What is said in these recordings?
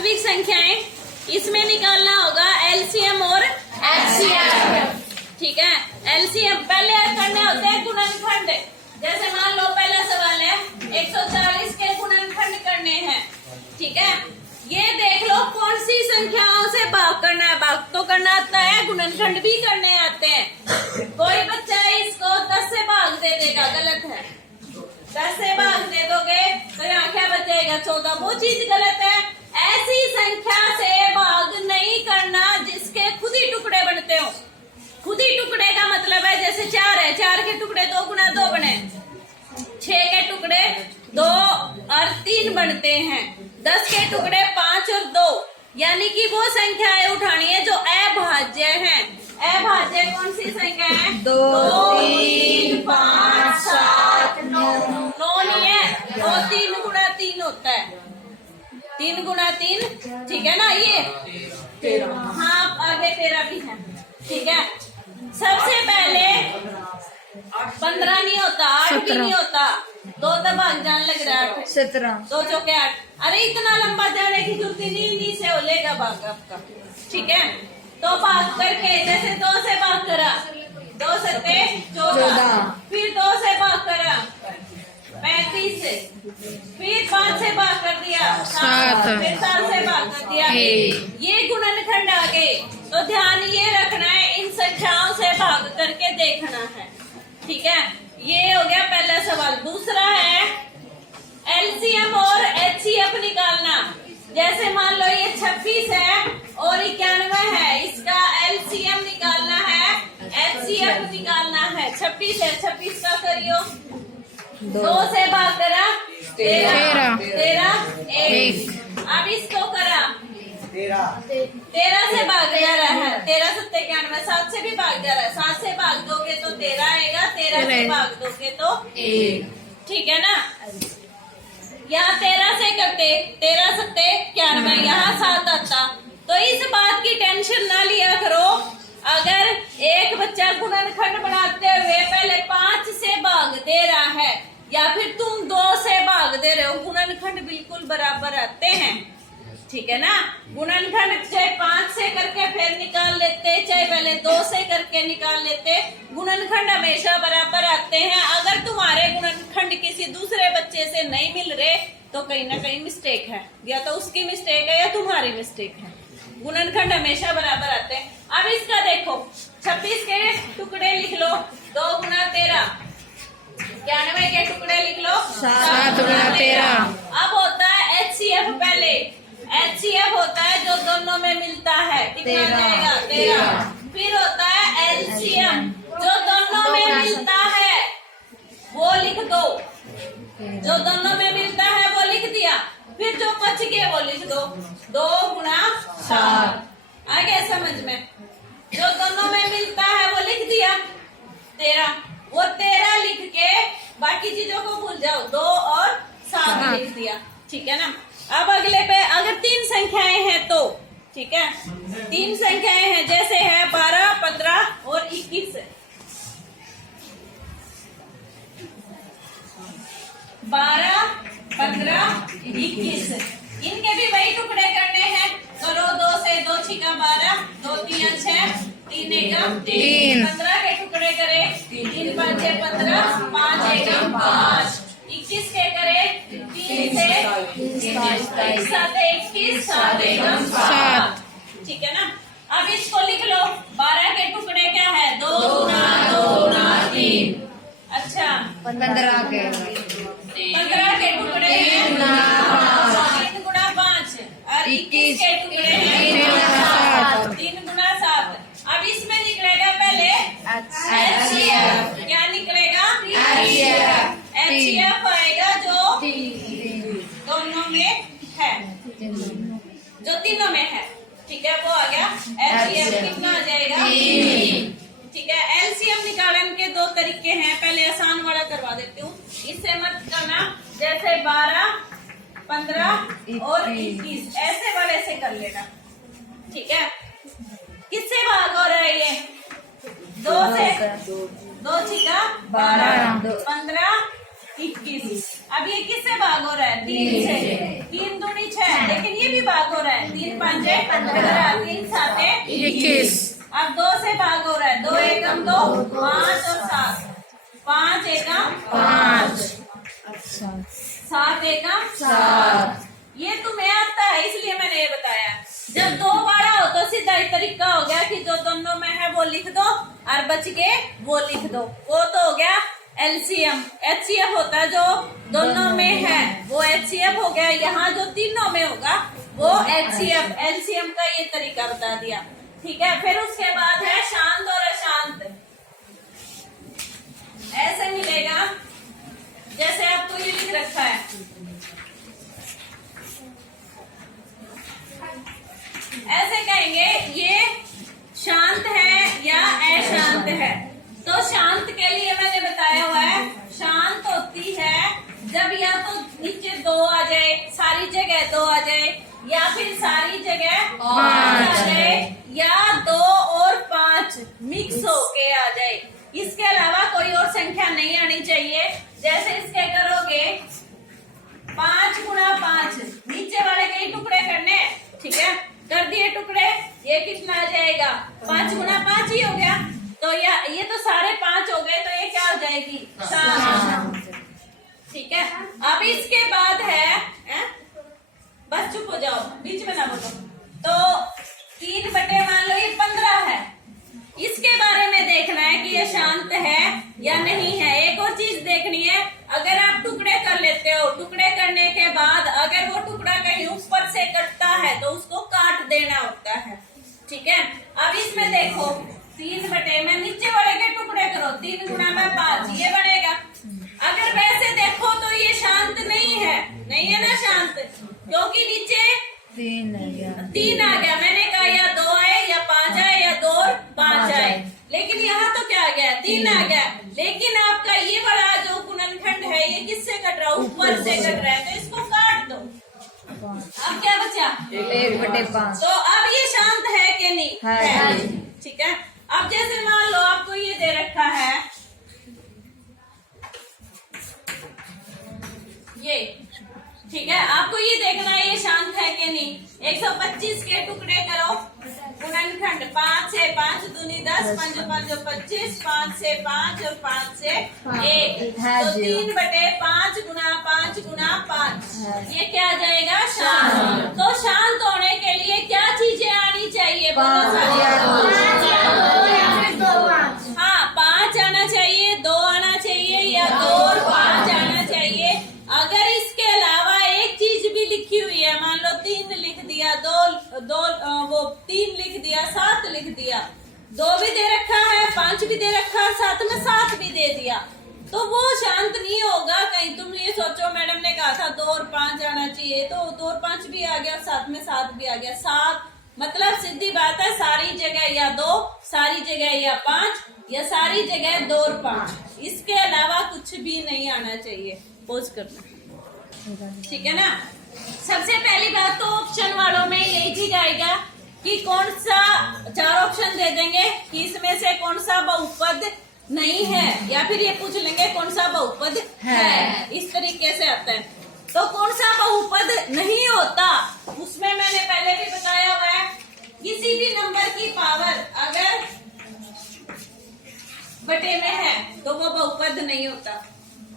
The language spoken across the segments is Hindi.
वास्तविक संख्याएं, इसमें निकालना होगा एलसीएम और एचसीएफ। ठीक है, एलसीएम पहले करने होते हैं गुणनखंड। जैसे मान लो पहला सवाल है 140 के गुणनखंड करने हैं। ठीक है, ये देख लो कौन सी संख्याओं से भाग करना है। भाग तो करना आता है, गुणनखंड भी करने आते हैं। कोई बच्चा इसको 10 से भाग दे देगा, गलत है। 10 से भाग दे दोगे तो यहाँ क्या बचेगा? 14। वो चीज गलत है। ऐसी संख्या से भाग नहीं करना जिसके खुद ही टुकड़े बनते हो। खुद ही टुकड़े का मतलब है जैसे 4 है, 4 के टुकड़े 2 गुना 2 बने, 6 के टुकड़े 2 और 3 बनते हैं, 10 के टुकड़े 5 और 2। यानी कि वो संख्याएं उठानी है जो अभाज्य हैं। अभाज्य कौन सी संख्या है? 2, 3, 5, 7, 9। 9 नहीं है, 2 3 गुना 3 होता है, 3 गुना 3। ठीक है ना, ये 13। हाँ, आगे 13 भी है। ठीक है, सबसे पहले 15 नहीं होता, 8 भी नहीं होता, 2 तो भाग जान लग रहा है, 17, 2 चौके 8। अरे इतना लंबा जाने की जरूरत नहीं से हो लेगा भाग आपका। ठीक है, तो भाग करके जैसे 2 से भाग करा, 2 सत्ते 14, फिर 2 से भाग करा 35 से, फिर 5 से भाग कर दिया 7, फिर 7 से भाग कर दिया। ये गुणनखंड आ गए। तो ध्यान ये रखना है, इन संख्याओं से भाग करके देखना है। ठीक है, ये हो गया पहला सवाल। दूसरा है एलसीएम और एचसीएफ निकालना। जैसे मान लो ये 26 है और 91 है, इसका एलसीएम निकालना है, एचसीएफ निकालना है। 26 है, 26 का करियो, 2 से भाग करा 13, 1। अब इसको करा 13 से भाग जा रहा है, 13 सत्ते 91, 7 से भी भाग जा रहा है, 7 से भाग दोगे तो 13 आएगा, 13 से भाग दोगे तो 1। ठीक है ना, यहाँ 13 से करते 13 सत्ते 91, यहाँ 7 आता। तो इस बात की टेंशन ना लिया करो। अगर एक बच्चा गुणनखंड बनाते हुए पहले 5 से भाग दे रहा है या फिर तुम 2 से भाग दे रहे हो, गुणनखंड बिल्कुल बराबर आते हैं। ठीक है ना, गुणनखंड चाहे 5 से करके फिर निकाल लेते, चाहे पहले 2 से करके निकाल लेते, गुणनखंड हमेशा बराबर आते हैं। अगर तुम्हारे गुणनखंड किसी दूसरे बच्चे से नहीं मिल रहे तो कहीं ना कहीं मिस्टेक है, या तो उसकी मिस्टेक है या तुम्हारी मिस्टेक है। गुणनखंड हमेशा बराबर आते हैं। अब इसका देखो, 26 के टुकड़े लिख लो, 2 गुना 13, 91 के टुकड़े लिख लो, 7 गुना 13। अब होता है एचसीएफ। पहले एचसीएफ होता है जो दोनों में मिलता है, कितना जाएगा? 13। फिर होता है एलसीएम, जो दोनों में मिलता है वो लिख दो, जो दोनों में मिलता है वो लिख दिया। फिर जो बच गए वो लिख दो, 2 गुना 7। आ गया समझ में? जो दोनों में मिलता है वो लिख दिया 13, वो 13 लिख के बाकी चीजों को भूल जाओ, 2 और 7 लिख दिया। ठीक है ना, अब अगले पे अगर 3 संख्याएं हैं तो, ठीक है, 3 संख्याएं हैं जैसे है 12, 15 और 21। 12, 15, 21, इनके भी वही टुकड़े करने हैं। करो 2 से, 2 छिका 12, 2 3 6, 3 एकम 3। 15 के टुकड़े करे, 3 5 15, 5 एकम 5। 21 के करे, 3 से 7 21, 7 एकम 7। ठीक है ना, अब इसको लिख लो। 12 के टुकड़े क्या है? 2 गुना 2 गुना 3। अच्छा, 15 के 15 के टुकड़े हैं 3 गुना 5 और 21 के टुकड़े हैं 3 गुना 7। अब इसमें निकलेगा पहले एचसीएफ। क्या निकलेगा? एचसीएफ आएगा जो दोनों में है, जो तीनों में है। ठीक है, वो आ गया एचसीएफ। कितना आ जाएगा? 3। ठीक है, एलसीएम निकालने के 2 तरीके हैं। पहले आसान वाला करवा देती हूँ, इससे मत करना। जैसे 12, 15 और 21, ऐसे वाले से कर लेना। ठीक है, किससे भाग हो रहा है ये? 2 से, 2 छिका 12, 15, 21। अब ये किससे भाग हो रहा है? 3 से। 3 दूनी 6, लेकिन ये भी भाग हो रहा है पंजे 15, 3 साते 21। अब 2 से भाग हो रहा है, 2 एकम 2, 5 और 7, 5 एकम 5। 7 एकम 7। ये तुम्हें आता है इसलिए मैंने ये बताया। जब 2 बड़ा हो तो सीधा ही तरीका हो गया कि जो दोनों में है वो लिख दो और बच के वो लिख दो, वो तो हो गया एलसीएम। एचसीएफ होता है जो दोनों में है वो एचसीएफ हो गया, यहाँ जो तीनों में होगा वो एचसीएफ। एलसीएम का ये तरीका बता दिया, ठीक है। फिर उसके बाद है शांत और अशांत। ऐसे मिलेगा जैसे आपको ये लिख रखा है, ऐसे कहेंगे ये शांत है या अशांत है। तो शांत के लिए मैंने बताया हुआ है, शांत होती है जब या तो नीचे 2 आ जाए, सारी जगह 2 आ जाए, या फिर सारी जगह 5 आ जाए, या 2 और 5 मिक्स होके आ जाए। इसके अलावा कोई और संख्या नहीं आनी चाहिए। जैसे इसके करोगे 5 गुणा 5, नीचे वाले के ही टुकड़े करने, ठीक है, कर दिए टुकड़े, ये कितना आ जाएगा 5 गुणा 5 ही हो गया। तो ये तो सारे 5 हो गए, तो ये क्या हो जाएगी शांत, ठीक है। अब इसके बाद है बस चुप हो जाओ, बीच में ना बोलो। तो 3 बटे मान लो ये 15 है, इसके बारे में देखना है कि ये शांत है या नहीं है। एक और चीज देखनी है, अगर आप टुकड़े कर लेते हो, टुकड़े करने के बाद अगर वो टुकड़ा कहीं ऊपर से कटता है तो उसको काट देना होता है, ठीक है। अब इसमें देखो 3 बटे में नीचे वाले के टुकड़े करो, 3 गुणा में 5 ये बनेगा। अगर वैसे देखो तो ये शांत नहीं है, नहीं है ना शांत, क्योंकि नीचे 3 आ गया। मैंने कहा या 2 आए या 5 आए या 2 और 5 आए, लेकिन यहाँ तो क्या आ गया 3 आ गया। लेकिन आपका ये बड़ा जो गुणनखंड है ये किससे कट रहा है, ऊपर से कट रहा है, तो इसको काट दो। अब क्या बचा 1 बटे 5। तो अब ये शांत है कि नहीं है, ठीक है। अब जैसे मान लो आपको ये दे रखा है ये, ठीक है, आपको ये देखना है ये शांत है कि नहीं। 125 के टुकड़े करो, गुणनखंड 5 से 5 दूनी 10, 5 5 25, 5 से 5 और 5 से 1, तो 3 बटे 5 गुणा 5 गुणा 5, ये क्या आ जाएगा शांत। तो शांत होने के लिए क्या चीजें आनी चाहिए, हाँ 5 आना चाहिए, 2 आना चाहिए, या 2 और 5 आना चाहिए। अगर इसके अलावा एक चीज भी लिखी हुई है, मान लो 3 लिख दिया, 2 वो 3 लिख दिया, 7 लिख दिया, 2 भी दे रखा है, 5 भी दे रखा है, साथ में 7 भी दे दिया, तो वो शांत नहीं होगा। कहीं तुम ये सोचो मैडम ने कहा था 2 और 5 आना चाहिए, तो 2 और 5 भी आ गया, साथ में 7 भी आ गया। 7 मतलब सीधी बात है सारी जगह या 2, सारी जगह या 5, या सारी जगह 2 और 5, इसके अलावा कुछ भी नहीं आना चाहिए। पोज करना, ठीक है ना। सबसे पहली बात तो ऑप्शन वालों में यही चीज आएगा कि कौन सा, 4 ऑप्शन दे देंगे कि इसमें से कौन सा बहुपद नहीं है, या फिर ये पूछ लेंगे कौन सा बहुपद है, इस तरीके से आता है। तो कौन सा बहुपद नहीं होता, उसमें मैंने पहले भी बताया हुआ है, किसी भी नंबर की पावर अगर बटे में है तो वो बहुपद नहीं होता।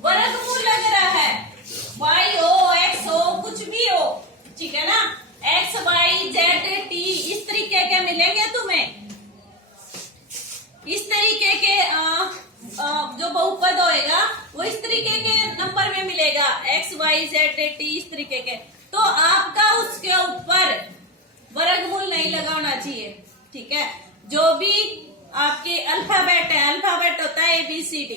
वर्गमूल लग रहा है, y हो x हो कुछ भी हो, ठीक है ना, x y z t इस तरीके के मिलेंगे तुम्हें, इस तरीके के जो बहुपद होएगा वो इस तरीके के नंबर में मिलेगा, x y z t इस तरीके के। तो आपका उसके ऊपर वर्गमूल नहीं लगाना चाहिए, ठीक है। जो भी आपके अल्फाबेट है, अल्फाबेट होता है ABCD,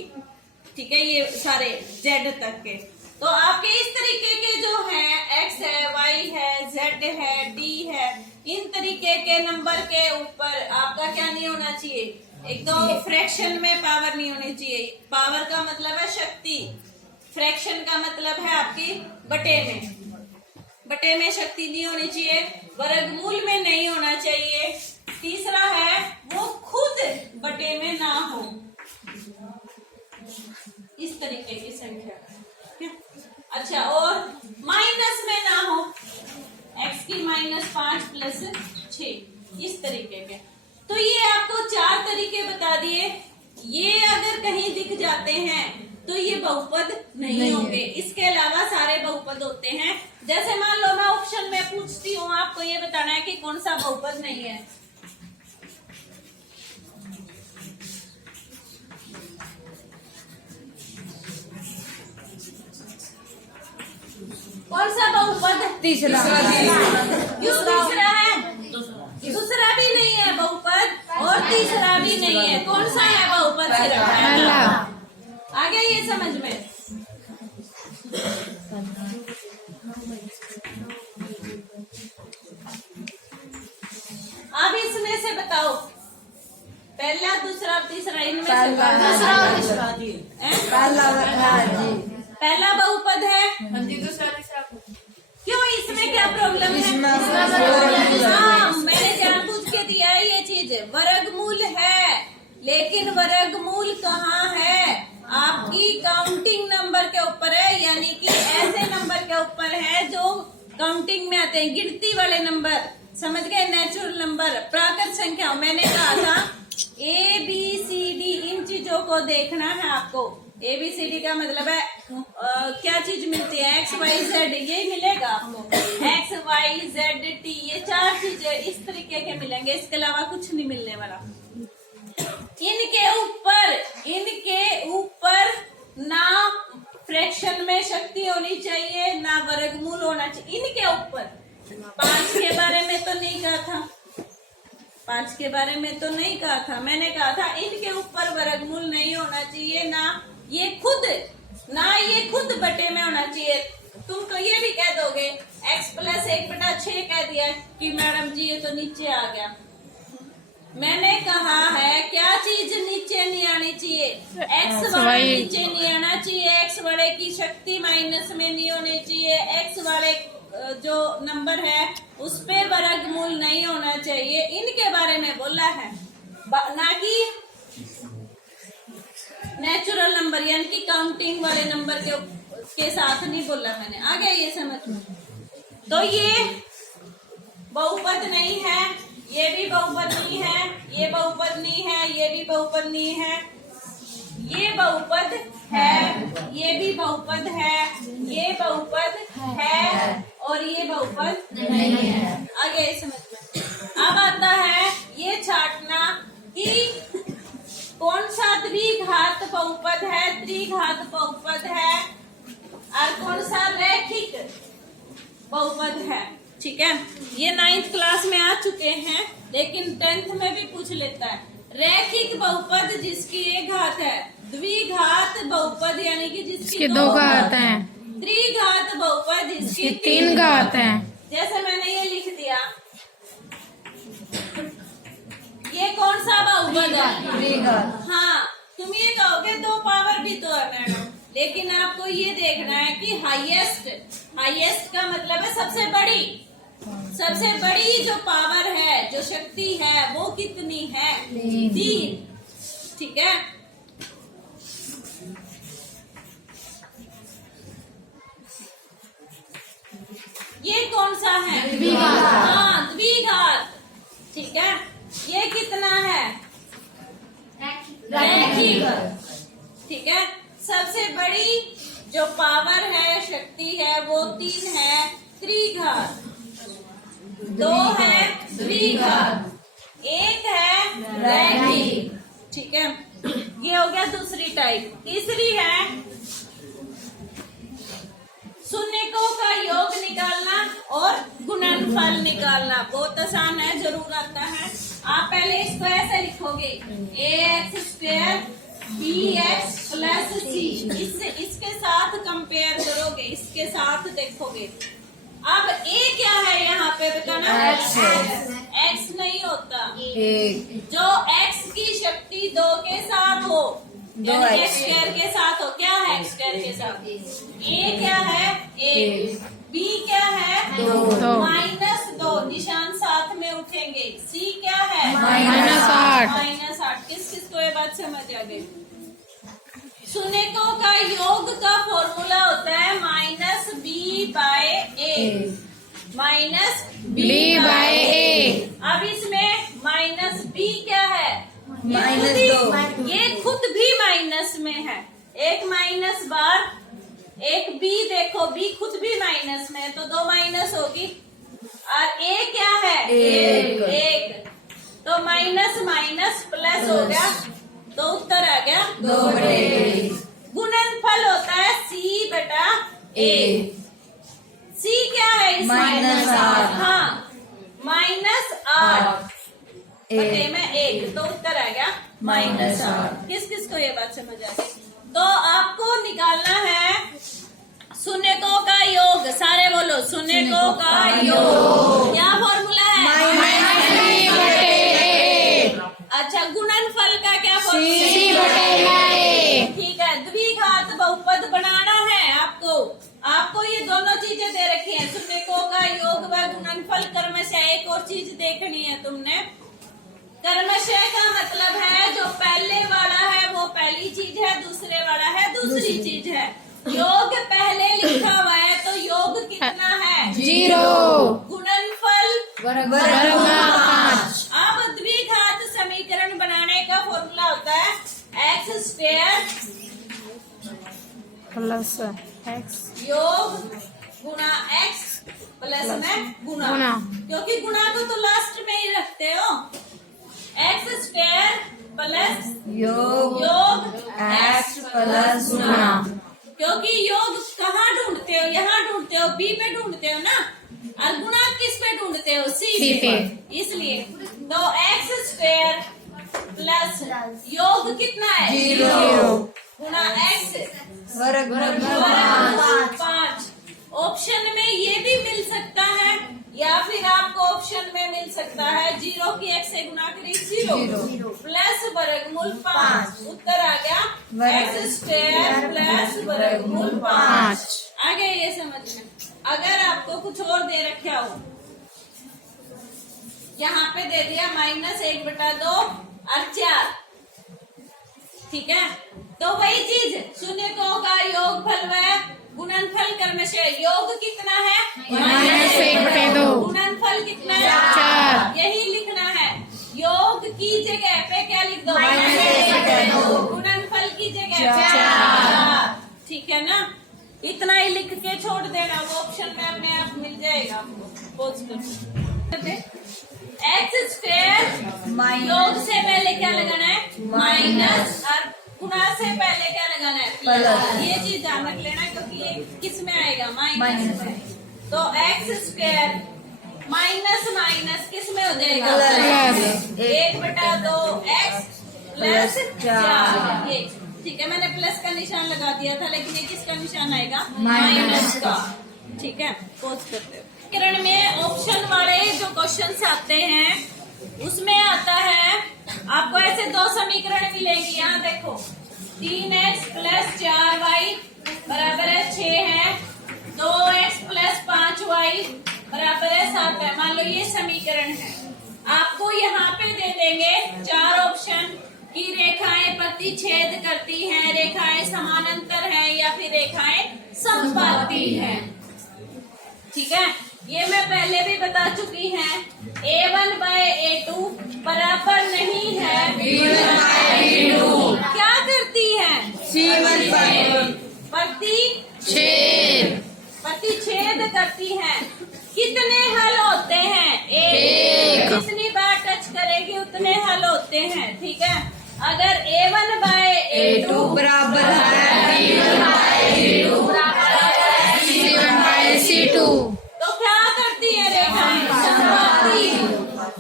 ठीक है, ये सारे Z तक के, तो आपके इस तरीके के जो हैं X है, Y है, Z है, D है, इन तरीके के नंबर के ऊपर आपका क्या नहीं होना चाहिए, एक तो फ्रैक्शन में पावर नहीं होनी चाहिए। पावर का मतलब है शक्ति, फ्रैक्शन का मतलब है आपकी बटे में शक्ति नहीं होनी चाहिए, वर्गमूल में नहीं होना चाहिए। तीसरा है वो खुद बटे में ना हो, इस तरीके की संख्या। अच्छा, और माइनस में ना हो, x की -5 प्लस 6, इस तरीके के। तो ये आपको 4 तरीके बता दिए। ये अगर कहीं दिख जाते हैं तो ये बहुपद नहीं होंगे। इसके अलावा सारे बहुपद होते हैं। जैसे मान लो मैं ऑप्शन में पूछती हूँ, आपको ये बताना है कि कौन सा बहुपद नहीं है। कौन सा बहुपद? तीसरा। क्यों तीसरा है? दूसरा भी नहीं है बहुपद और तीसरा भी नहीं है। कौन सा है बहुपद? सिर्फ पहला। आ गया ये समझ में? अब इसमें से बताओ, पहला, दूसरा, तीसरा, इनमें से दूसरा और तीसरा पहला बहुपद है। क्यों, इसमें क्या प्रॉब्लम है? हाँ, मैंने जानबूझ के दिया है ये चीज। वर्गमूल है, लेकिन वर्गमूल कहाँ है? आपकी काउंटिंग नंबर के ऊपर है, यानी कि ऐसे नंबर के ऊपर है जो काउंटिंग में आते हैं, गिनती वाले नंबर। समझ गए? नेचुरल नंबर, प्राकृत संख्या। मैंने कहा था ABCD, इन चीजों को देखना है आपको। ABCD का मतलब है क्या चीज मिलती है? XYZ, ये मिलेगा आपको। XYZT, ये 4 चीजें इस तरीके के मिलेंगे, इसके अलावा कुछ नहीं मिलने वाला। इनके ऊपर ना फ्रैक्शन में शक्ति होनी चाहिए, ना वर्गमूल होना चाहिए। इनके ऊपर 5 के बारे में तो नहीं कहा था, 5 के बारे में तो नहीं कहा था। मैंने कहा था इनके ऊपर वर्गमूल नहीं होना चाहिए, ना ये खुद बटे में होना चाहिए। तुम तो ये भी कह दोगे x + 1/6 कह दिया कि मैडम जी ये तो नीचे आ गया। मैंने कहा है क्या चीज नीचे नहीं आनी चाहिए? x वाले नीचे नहीं आना चाहिए, x वाले की शक्ति माइनस में नहीं होनी चाहिए, x वाले जो नंबर है उस पे वर्गमूल नहीं होना चाहिए। इनके बारे में बोला है, ना कि नेचुरल नंबर यानी कि काउंटिंग वाले नंबर के साथ नहीं बोला मैंने। आ गया ये समझ में? तो ये बहुपद नहीं है, ये भी बहुपद नहीं है, ये बहुपद नहीं है, ये भी बहुपद नहीं है, ये बहुपद है, ये भी बहुपद है, ये बहुपद है और ये बहुपद नहीं है। आगे ये समझ में? अब आता है ये छांटना कि कौन सा द्विघात बहुपद है, त्रिघात बहुपद है और कौन सा रैखिक बहुपद है। ठीक है, ये 9th क्लास में आ चुके हैं, लेकिन 10th में भी पूछ लेता है। रैखिक बहुपद जिसकी एक घात है, द्विघात बहुपद यानी कि जिसकी 2 घात है, त्रिघात बहुपद जिसकी 3 घात है। जैसे मैंने ये लिख दिया, ये कौन सा बहुपद है? हाँ, तुम ये कहोगे 2 पावर भी तो है मैडम, लेकिन आपको ये देखना है कि हाईएस्ट का मतलब है सबसे बड़ी जो पावर है, जो शक्ति है, वो कितनी है? 3। ठीक है, ये कौन सा है? द्विघात। हाँ, द्विघात। ठीक है, ये कितना है? रैखिक। ठीक है, सबसे बड़ी जो पावर है, शक्ति है, वो 3 है त्रिघात, 2 है द्विघात, 1 है रैखिक। ठीक है, ये हो गया दूसरी टाइप। तीसरी है शून्यकों का योग निकालना और गुणनफल निकालना। बहुत आसान है, जरूर आता है। आप पहले इसको ऐसे लिखोगे, ax² bx + c। इसके साथ कंपेयर करोगे, इसके साथ देखोगे। अब a क्या है यहाँ पे बताना? x नहीं होता, जो x की शक्ति 2 के साथ हो, यानी x² के साथ हो। क्या है x² के साथ? a क्या है? 1। b क्या है? 2। -2, निशान साथ में उठेंगे। c क्या है? -8। किस को ये बात समझ आ गई? शून्यकों का योग का फॉर्मूला होता है -b/a। माइनस बी बाय ए। अब इसमें माइनस बी क्या है? -2। ये खुद भी माइनस में है। एक माइनस बार एक बी, देखो बी खुद भी माइनस में है तो 2 माइनस होगी। और ए क्या है? एक। तो माइनस माइनस प्लस हो गया तो उत्तर आ गया 2/a। गुणनफल होता है सी बटा ए। सी क्या है इसमें? -8। हाँ, -8 बटे में 1 तो उत्तर आ गया -8। किस किस को ये बात समझ आ गई? तो आपको निकालना है शून्यकों का योग। सारे बोलो, शून्यकों का योग। क्या फॉर्मूला है? बी बटे ए। अच्छा, गुणनफल का क्या फॉर्मूला? सी बटे ए। ठीक है, द्विघात बहुपद बनाना है आपको। आपको ये दोनों चीजें दे रखी हैं, शून्यकों का योग व गुणनफल। क्रमशः एक और चीज देखनी है तुमने। क्रमशः का मतलब है जो पहले वाला है वो पहली चीज है, दूसरे वाला है दूसरी चीज है। योग पहले लिखा हुआ है तो योग कितना है? 0। गुणनफल वर्ग 5। अब द्विघात समीकरण बनाने का फॉर्मूला होता है x² प्लस एक्स योग गुणा x प्लस में गुणा। क्योंकि गुणा को तो लास्ट में ही रखते हो। x² प्लस योग x प्लस गुणा। क्योंकि योग कहाँ ढूंढते हो? यहाँ ढूंढते हो, बी पे ढूंढते हो ना। और गुणा किस पे ढूंढते हो? सी पे। इसलिए तो x² प्लस योग कितना है? 0 गुणा x वर्ग 5। ऑप्शन में ये भी मिल सकता है या फिर आपको ऑप्शन में मिल सकता है 0 की x से गुणा करी 0 प्लस वर्गमूल 5। उत्तर आ गया x² प्लस वर्गमूल 5। आगे ये समझ में। अगर आपको कुछ और दे रखा हो, यहाँ पे दे दिया -1/2 और 4, ठीक है, तो वही चीज शून्यकों का योगफल व गुणनफल क्रमशः। योग कितना है? -1/2। गुणनफल कितना है? 4। यही लिखना है। योग की जगह पे क्या लिख दो? गुणनफल की जगह पे 4। ठीक है ना? इतना ही लिख के छोड़ देना, वो ऑप्शन में अपने आप मिल जाएगा आपको। पोस्ट x² योग से पहले क्या लगाना है? माइनस। और गुणा से पहले क्या लगाना है? प्लस। ये चीज ध्यान रख लेना क्योंकि ये किस में आएगा? माइनस में। तो x² माइनस माइनस किस में हो जाएगा? प्लस। 1/2 x plus 4। ये ठीक है, मैंने प्लस का निशान लगा दिया था, लेकिन ये किसका निशान आएगा? माइनस का। ठीक है, पोस्ट करते हो। किरण में ऑप्शन वाले जो क्वेश्चंस आते हैं उसमें आता है आपको ऐसे 2 समीकरण मिलेंगे। यहाँ देखो 3x प्लस 4y बराबर है 6 है, 2x प्लस 5y बराबर है 7 है। मान लो ये समीकरण है। आपको यहाँ पे दे देंगे 4 ऑप्शन की रेखाएं प्रतिच्छेद करती हैं, रेखाएं समानांतर हैं या फिर रेखाएं समपाती हैं। ठीक है, ये मैं पहले भी बता चुकी हैं। A1/A2 बराबर नहीं है B1/B2। क्या करती है? प्रतिच्छेद करती हैं। कितने हल होते हैं? एक। जितनी बार टच करेगी उतने हल होते हैं। ठीक है, अगर A1/A2 बराबर है C1/C2। तो क्या करती है रेखाएं? संपाती।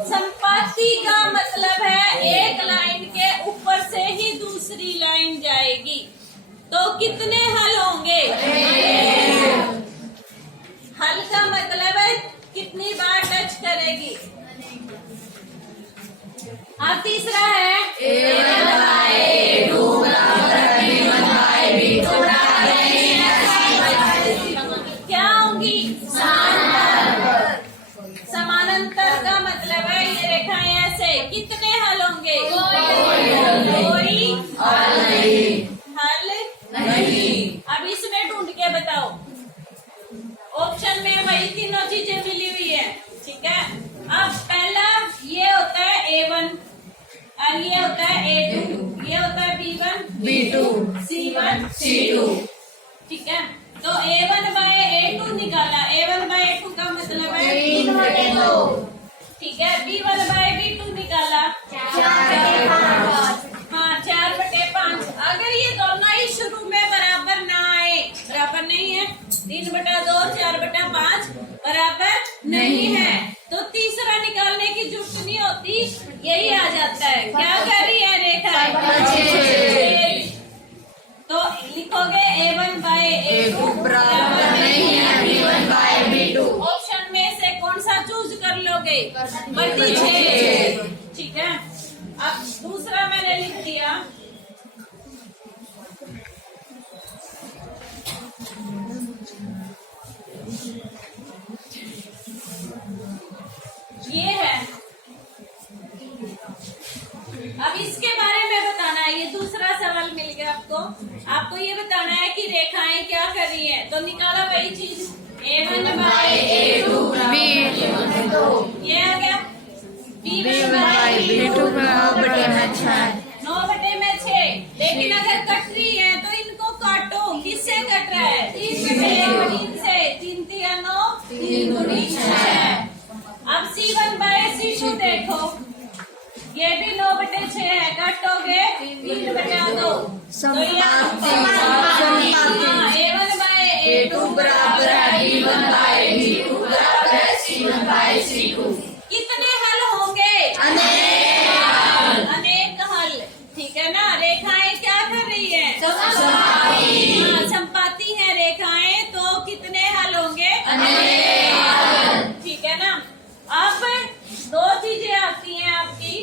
संपाती का मतलब है एक लाइन के ऊपर से ही दूसरी लाइन जाएगी। तो कितने हल होंगे? हल का मतलब है कितनी बार टच करेगी। अब तीसरा है A1/A2 क्या होंगी? समानांतर का मतलब है ये रेखाएं ऐसे। कितने हल होंगे? कोई हल नहीं। अब इसमें ढूंढ के बताओ। ऑप्शन में वही तीनों चीजें मिली C2 C1 C2 ठीक है। तो A1 बाय A2 निकाला, A1 बाय A2 का मतलब है 3/2 ठीक है। B1 बाय B2 निकाला 4/5 हाँ 4/5। अगर ये दोनों ही शुरू में बराबर ना आए, बराबर नहीं है, 3/2 4/5 बराबर नहीं है, तो तीसरा निकालने की जरूरत नहीं होती, यही आ जाता है। क्या कर रही है रेखा? तो लिखोगे A1 बाय A2 बराबर नहीं है B1 बाय B2 ऑप्शन में से कौन सा चूज कर लोगे? प्रतिच्छेद ठीक है। अब दूसरा मैंने लिख दिया ये है। अब इसके बारे में बताना है, ये दूसरा सवाल मिल गया आपको। आपको ये बताना है कि रेखाएं क्या कर रही हैं। तो निकाला वही चीज A1 बाय A2 ये आ गया B1 बाय B2 बराबर 9/6 9/6। लेकिन अगर कट रही है तो इनको काटो, किससे कट रहा है? 3 से 3 3 9 3 दूनी 6। अब C1 बाय C2 देखो, ये भी 9/6 है, काटोगे 3/2 A1 बाय A2 बराबर है B1 बाय B2 बराबर है C1 बाय C2 कितने हल होंगे? अनेक हल ठीक है ना। रेखाएं क्या कर रही है? हाँ संपाती है रेखाएं, तो कितने हल होंगे? ठीक है ना। अब दो चीजें आती हैं आपकी,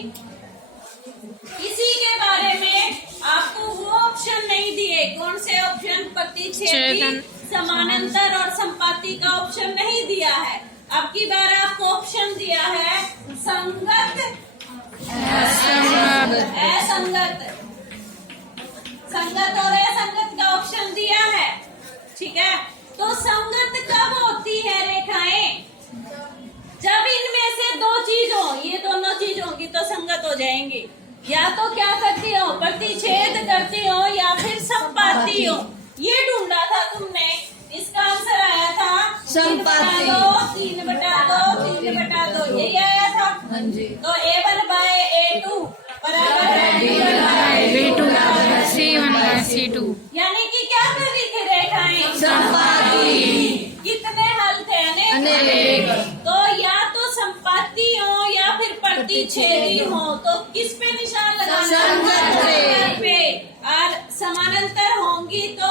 इसी के बारे में आपको वो ऑप्शन नहीं दिए। कौन से ऑप्शन? प्रतिच्छेदी, समानांतर और संपाती का ऑप्शन नहीं दिया है। अब की बार आपको ऑप्शन दिया है संगत, असंगत, संगत और असंगत का ऑप्शन दिया है ठीक है। तो संगत कब होती है रेखाएं? जब इनमें से दो चीज हो, ये दोनों चीज होंगी तो संगत हो जाएंगी। या तो क्या करती हो? प्रतिच्छेद करती हो या फिर संपाती हो। ये ढूंढा था तुमने, इसका आंसर आया था संपाती। 3/2 यही आया था। तो A1 बाय A2 बराबर है B1 bye B2 C1 bye C2 यानी कि क्या कर रही थी रेखाएं? संपाती। कितने हल थे? अनेक। तो या तो संपाती हो या फिर प्रतिच्छेदी हो। तो किस पे निशान